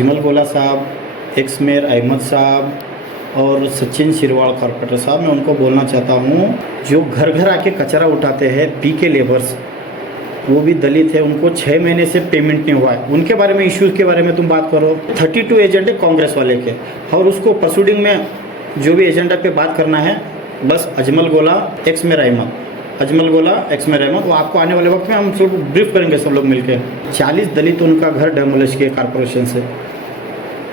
अजमल गोला साहब, x mayor Ahmad साहब और सचिन शिरवाल कॉर्पोरेटर साहब, मैं उनको बोलना चाहता हूँ, जो घर घर आके कचरा उठाते हैं पीके लेबर्स, वो भी दलित है, उनको 6 महीने से पेमेंट नहीं हुआ है, उनके बारे में इश्यूज़ के बारे में तुम बात करो। 32 एजेंट है कांग्रेस वाले के, और उसको प्रोसीडिंग में जो भी एजेंडा पे बात करना है, बस अजमल गोला एक्स मेयर अहमद, अजमल गोला एक्स मेयर अहमद, वो आपको आने वाले वक्त में हम सब ब्रीफ करेंगे सब लोग मिलकर। 40 दलित उनका घर डेमोलिश किए कॉरपोरेशन से।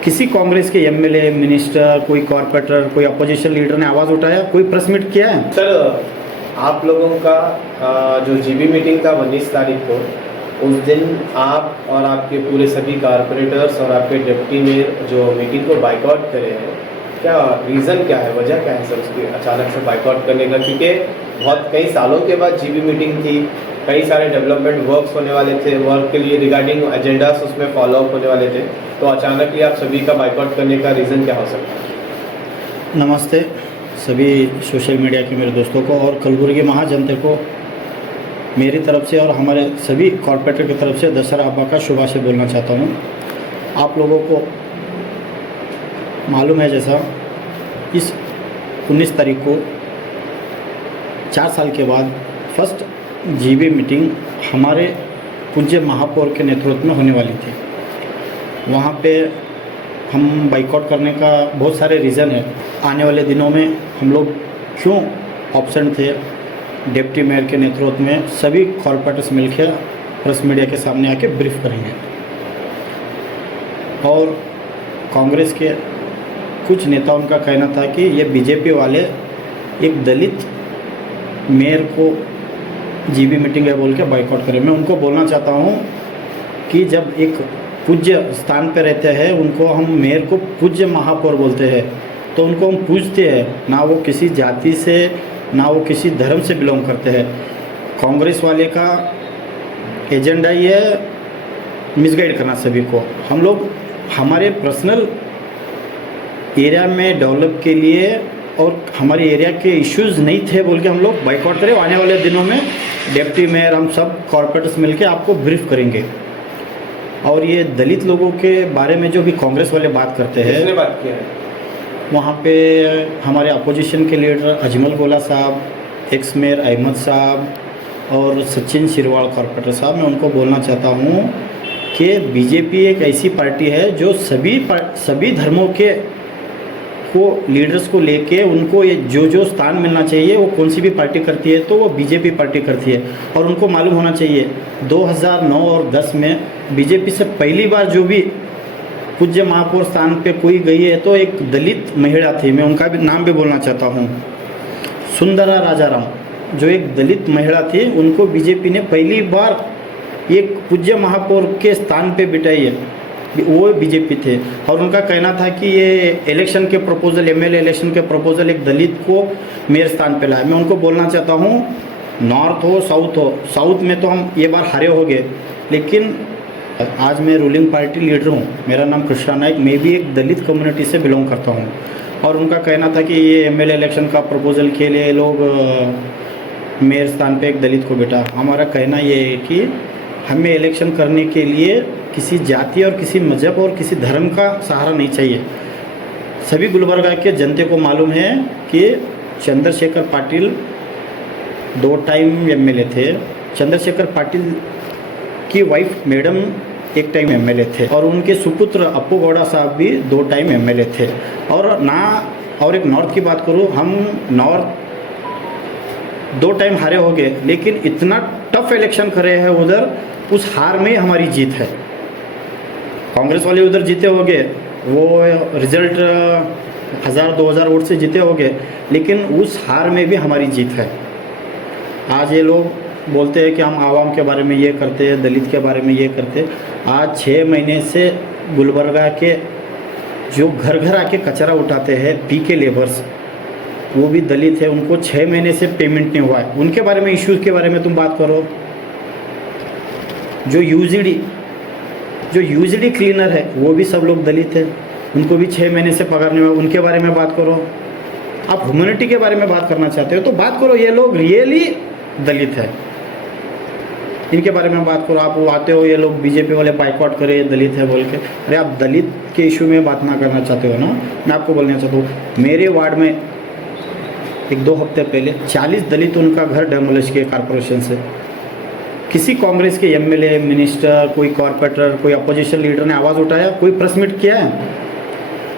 किसी कांग्रेस के एमएलए, मिनिस्टर, कोई कॉर्पोरेटर, कोई अपोजिशन लीडर ने आवाज़ उठाया, कोई प्रेस मीट किया है? सर, आप लोगों का जो जीबी मीटिंग था 19 तारीख को, उस दिन आप और आपके पूरे सभी कारपोरेटर्स और आपके डिप्टी मेयर जो मीटिंग को बाइकआउट करे हैं, क्या रीज़न क्या है, वजह क्या है सर उसकी अचानक से बाइकआउट करने का? क्योंकि बहुत कई सालों के बाद जीबी मीटिंग थी, कई सारे डेवलपमेंट वर्क्स होने वाले थे, वर्क के लिए रिगार्डिंग एजेंडास उसमें फॉलो अप होने वाले थे, तो अचानक ही आप सभी का बाइकआउट करने का रीज़न क्या हो सकता है? नमस्ते सभी सोशल मीडिया के मेरे दोस्तों को और कलबुर्गी महाजनता को मेरी तरफ से और हमारे सभी कॉर्पोरेटर की तरफ से दशहरा हब्बा का शुभाशय बोलना चाहता हूँ। आप लोगों को मालूम है, जैसा इस 19 तारीख को 4 साल के बाद फर्स्ट जीबी मीटिंग हमारे पूज्य महापौर के नेतृत्व में होने वाली थी। वहाँ पे हम बाइकआउट करने का बहुत सारे रीज़न है। आने वाले दिनों में हम लोग क्यों ऑब्सेंट थे, डिप्टी मेयर के नेतृत्व में सभी कॉर्पोरेटर्स मिलकर प्रेस मीडिया के सामने आके ब्रीफ करेंगे। और कांग्रेस के कुछ नेताओं का कहना था कि ये बीजेपी वाले एक दलित मेयर को जीबी मीटिंग है बोल के बाइकआउट करें। मैं उनको बोलना चाहता हूँ कि जब एक पूज्य स्थान पर रहते हैं, उनको हम मेयर को पूज्य महापौर बोलते हैं, तो उनको हम पूजते हैं, ना वो किसी जाति से ना वो किसी धर्म से बिलोंग करते हैं। कांग्रेस वाले का एजेंडा ये मिसगाइड करना सभी को। हम लोग हमारे पर्सनल एरिया में डेवलप के लिए और हमारे एरिया के इश्यूज़ नहीं थे बोल के हम लोग बाइकआउट करें। आने वाले दिनों में डिप्टी मेयर हम सब कॉर्पोरेटर्स मिलके आपको ब्रीफ करेंगे। और ये दलित लोगों के बारे में जो भी कांग्रेस वाले बात करते हैं, किसने बात किया है? वहाँ पे हमारे अपोजिशन के लीडर अजमल गोला साहब, एक्स मेयर अहमद साहब और सचिन शिरवाल कॉर्पोरेटर साहब, मैं उनको बोलना चाहता हूँ कि बीजेपी एक ऐसी पार्टी है जो सभी धर्मों के को लीडर्स को लेके उनको ये जो स्थान मिलना चाहिए, वो कौन सी भी पार्टी करती है तो वो बीजेपी पार्टी करती है। और उनको मालूम होना चाहिए 2009 और 10 में बीजेपी से पहली बार जो भी पूज्य महापौर स्थान पे कोई गई है तो एक दलित महिला थी। मैं उनका भी नाम भी बोलना चाहता हूँ, सुंदरा राजाराम, जो एक दलित महिला थी, उनको बीजेपी ने पहली बार एक पूज्य महापौर के स्थान पे बिठाई है, वो बीजेपी थे। और उनका कहना था कि ये इलेक्शन के प्रपोजल, एमएलए इलेक्शन के प्रपोजल एक दलित को मेयर स्थान पे लाए। मैं उनको बोलना चाहता हूँ, नॉर्थ हो साउथ में तो हम ये बार हारे हो गए, लेकिन आज मैं रूलिंग पार्टी लीडर हूँ, मेरा नाम कृष्णा नायक, मैं भी एक दलित कम्युनिटी से बिलोंग करता हूँ। और उनका कहना था कि ये एमएलए इलेक्शन का प्रपोजल के लिए लोग मेयर स्थान पे एक दलित को बिठा। हमारा कहना ये है कि हमें इलेक्शन करने के लिए किसी जाति और किसी मजहब और किसी धर्म का सहारा नहीं चाहिए। सभी गुलबर्गा के जनते को मालूम है कि चंद्रशेखर पाटिल 2 टाइम एमएलए थे, चंद्रशेखर पाटिल की वाइफ मैडम 1 टाइम एमएलए थे, और उनके सुपुत्र अप्पू गौड़ा साहब भी 2 टाइम एमएलए थे। और एक नॉर्थ की बात करूँ, हम नॉर्थ 2 टाइम हारे हो गए, लेकिन इतना टफ इलेक्शन करे हैं उधर, उस हार में हमारी जीत है। कांग्रेस वाले उधर जीते हो गए, वो रिजल्ट 1000-2000 वोट से जीते हो गए, लेकिन उस हार में भी हमारी जीत है। आज ये लोग बोलते हैं कि हम आवाम के बारे में ये करते हैं, दलित के बारे में ये करते हैं। आज 6 महीने से गुलबर्गा के जो घर घर आके कचरा उठाते हैं पीके लेबर्स, वो भी दलित है, उनको 6 महीने से पेमेंट नहीं हुआ है, उनके बारे में इश्यूज़ के बारे में तुम बात करो। जो यूजीडी क्लीनर है वो भी सब लोग दलित है, उनको भी 6 महीने से पगार नहीं हुआ, उनके बारे में बात करो। आप ह्यूमैनिटी के बारे में बात करना चाहते हो तो बात करो, ये लोग रियली दलित है। इनके बारे में बात करो। आप वो आते हो, ये लोग बीजेपी वाले बाइकआउट करे, दलित है बोल के। अरे आप दलित के इशू में बात ना करना चाहते हो ना। मैं आपको बोलना चाहता हूँ, मेरे वार्ड में 1-2 हफ्ते पहले 40 दलित उनका घर डेमोलिश किए कॉरपोरेशन से। किसी कांग्रेस के एमएलए, मिनिस्टर, कोई कॉरपोरेटर, कोई अपोजिशन लीडर ने आवाज़ उठाया, कोई प्रेस मीट किया है?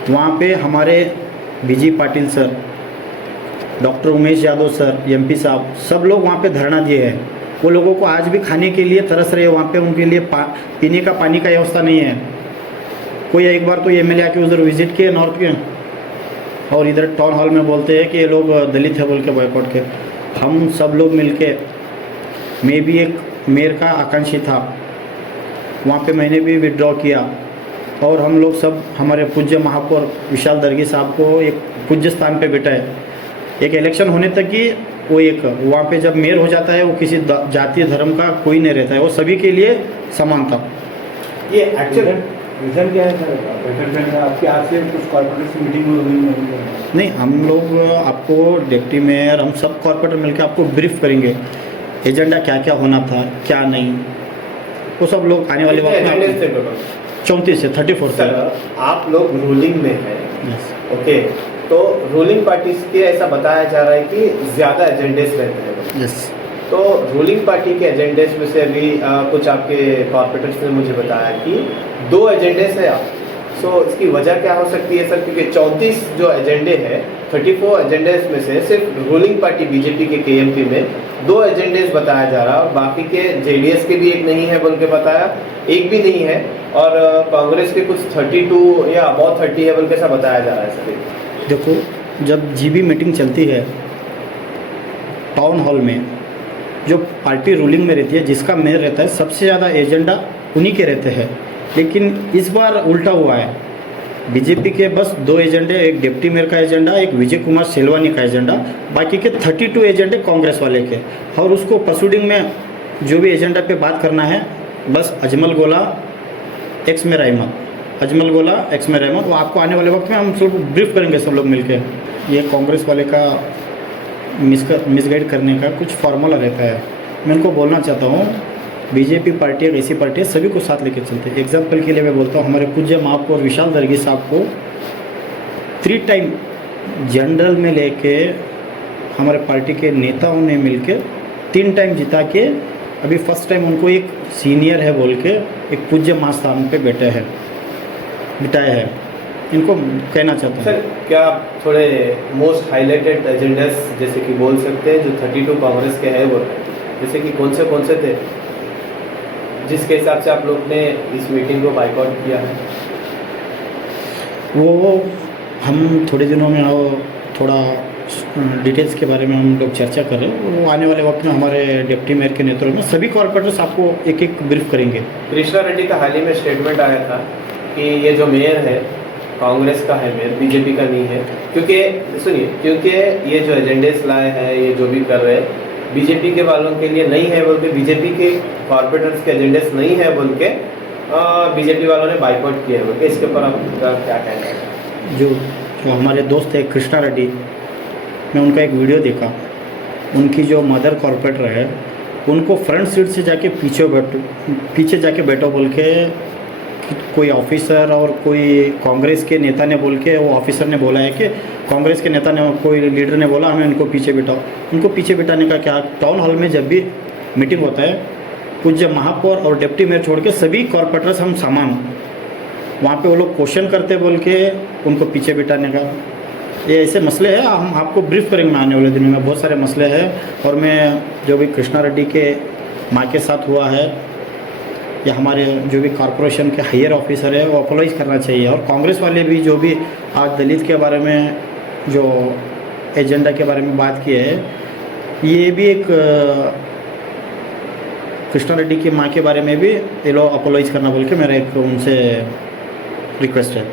वहाँ पे हमारे BG Patil sir, doctor Umesh Yadav sir, MP साहब, सब लोग वहाँ पे धरना दिए हैं। वो लोगों को आज भी खाने के लिए तरस रहे हैं। वहाँ पे उनके लिए पीने का पानी का व्यवस्था नहीं है। कोई एक बार तो एमएलए आके उधर विजिट किए नॉर्थ के, और इधर टाउन हॉल में बोलते हैं कि ये लोग दलित है बोल के बॉयकॉट के। हम सब लोग मिलके, मैं भी एक मेयर का आकांक्षी था, वहाँ पे मैंने भी विड्रॉ किया, और हम लोग सब हमारे पूज्य महापौर विशाल दर्गी साहब को एक पूज्य स्थान पे बिठाए। एक इलेक्शन होने तक ही वो एक वहाँ पे जब मेयर हो जाता है, वो किसी जातीय धर्म का कोई नहीं रहता है, वो सभी के लिए समान था। ये एक्चुअल रिजल्ट क्या है सर? आपकी आज से कुछ कॉर्पोरेट की मीटिंग हुई? नहीं, हम लोग आपको डिप्टी मेयर, हम सब कॉर्पोरेटर मिलकर आपको ब्रीफ करेंगे एजेंडा क्या क्या होना था, क्या नहीं। वो सब लोग आने वाले वक्त में 34 से 34 सर, तक। आप लोग रूलिंग में हैं, यस, ओके, तो रूलिंग पार्टी के ऐसा बताया जा रहा है कि ज़्यादा एजेंडेस रहते हैं। यस। तो रूलिंग पार्टी के एजेंडेस में से अभी कुछ आपके कॉर्पोरेटर्स ने मुझे बताया कि 2 एजेंडेस है। सो इसकी वजह क्या हो सकती है सर? क्योंकि 34 जो एजेंडे हैं, 34 एजेंडेस में से सिर्फ रूलिंग पार्टी बीजेपी के केएमपी में 2 एजेंडेस बताया जा रहा है, और बाकी के जेडीएस के भी एक नहीं है बोल के बताया, एक भी नहीं है, और कांग्रेस के कुछ 32 या अबाउट 30 है बोल के ऐसा बताया जा रहा है सर। देखो, जब जीबी मीटिंग चलती है टाउन हॉल में, जो पार्टी रूलिंग में रहती है, जिसका मेयर रहता है, सबसे ज़्यादा एजेंडा उन्हीं के रहते हैं। लेकिन इस बार उल्टा हुआ है। बीजेपी के बस 2 एजेंडे, एक डिप्टी मेयर का एजेंडा, एक विजय कुमार सेलवानी का एजेंडा, बाकी के 32 एजेंडे कांग्रेस वाले के। और उसको प्रोसीडिंग में जो भी एजेंडा पे बात करना है, बस अजमल गोला एक्स मेयर अहमद, अजमल गोला एक्स मेयर अहमद, वो आपको आने वाले वक्त में हम सब ब्रीफ करेंगे सब लोग मिलके। ये कांग्रेस वाले का मिसगाइड करने का कुछ फार्मूला रहता है। मैं उनको बोलना चाहता हूँ, बीजेपी पार्टी एक ऐसी पार्टी है, सभी को साथ लेकर चलते हैं। एग्जाम्पल के लिए मैं बोलता हूँ, हमारे पूज्य महापौर विशाल दर्गी साहब को 3 टाइम जनरल में लेके हमारे पार्टी के नेताओं ने मिलके 3 टाइम जिता के, अभी फर्स्ट टाइम उनको एक सीनियर है बोल के एक पूज्य महास्थान पे बिठाया है। इनको कहना चाहता हूँ सर, क्या आप थोड़े मोस्ट हाईलाइटेड एजेंडास जैसे कि बोल सकते हैं जो 32 कांग्रेस के हैं, वो जैसे कि कौन से थे जिसके हिसाब से आप लोग ने इस मीटिंग को बाइकआउट किया है? वो हम थोड़े दिनों में थोड़ा डिटेल्स के बारे में हम लोग चर्चा करें। वो आने वाले वक्त में हमारे डिप्टी मेयर के नेतृत्व में सभी कॉर्पोरेटर्स आपको एक एक ब्रीफ करेंगे। कृष्णा रेड्डी का हाल ही में स्टेटमेंट आया था कि ये जो मेयर है कांग्रेस का है, मेयर बीजेपी का नहीं है, क्योंकि ये जो एजेंडेस लाए हैं, ये जो भी कर रहे हैं, बीजेपी के वालों के लिए नहीं है बोल के, बीजेपी के कॉर्पोरेटर्स के एजेंडेस नहीं है बोल के बीजेपी वालों ने बाइकआउट किया है बोल के। इसके ऊपर आपका क्या कहना है? जो हमारे दोस्त है कृष्णा रेड्डी, मैं उनका एक वीडियो देखा। उनकी जो मदर कॉर्पोरेटर है, उनको फ्रंट सीट से जाके पीछे जाके बैठो बोल के कोई ऑफिसर और कोई कांग्रेस के नेता ने बोल के, वो ऑफिसर ने बोला है कि कांग्रेस के नेता ने, कोई लीडर ने बोला हमें उनको पीछे बिठाओ। उनको पीछे बिठाने का क्या? टाउन हॉल में जब भी मीटिंग होता है, पूज्य महापौर और डिप्टी मेयर छोड़ के सभी कॉर्पोरेटर्स हम सामान, वहाँ पे वो लोग क्वेश्चन करते बोल के उनको पीछे बिठाने का। ये ऐसे मसले हैं, हम आपको ब्रीफ करेंगे आने वाले दिनों में। बहुत सारे मसले हैं, और मैं जो भी कृष्णा रेड्डी के माँ के साथ हुआ है, या हमारे जो भी कॉरपोरेशन के हायर ऑफिसर है, वो अपोलाइज करना चाहिए। और कांग्रेस वाले भी जो भी आज दलित के बारे में जो एजेंडा के बारे में बात की है, ये भी एक कृष्णा रेड्डी की माँ के बारे में भी ये लोग अपोलाइज करना बोल के मेरा एक उनसे रिक्वेस्ट है।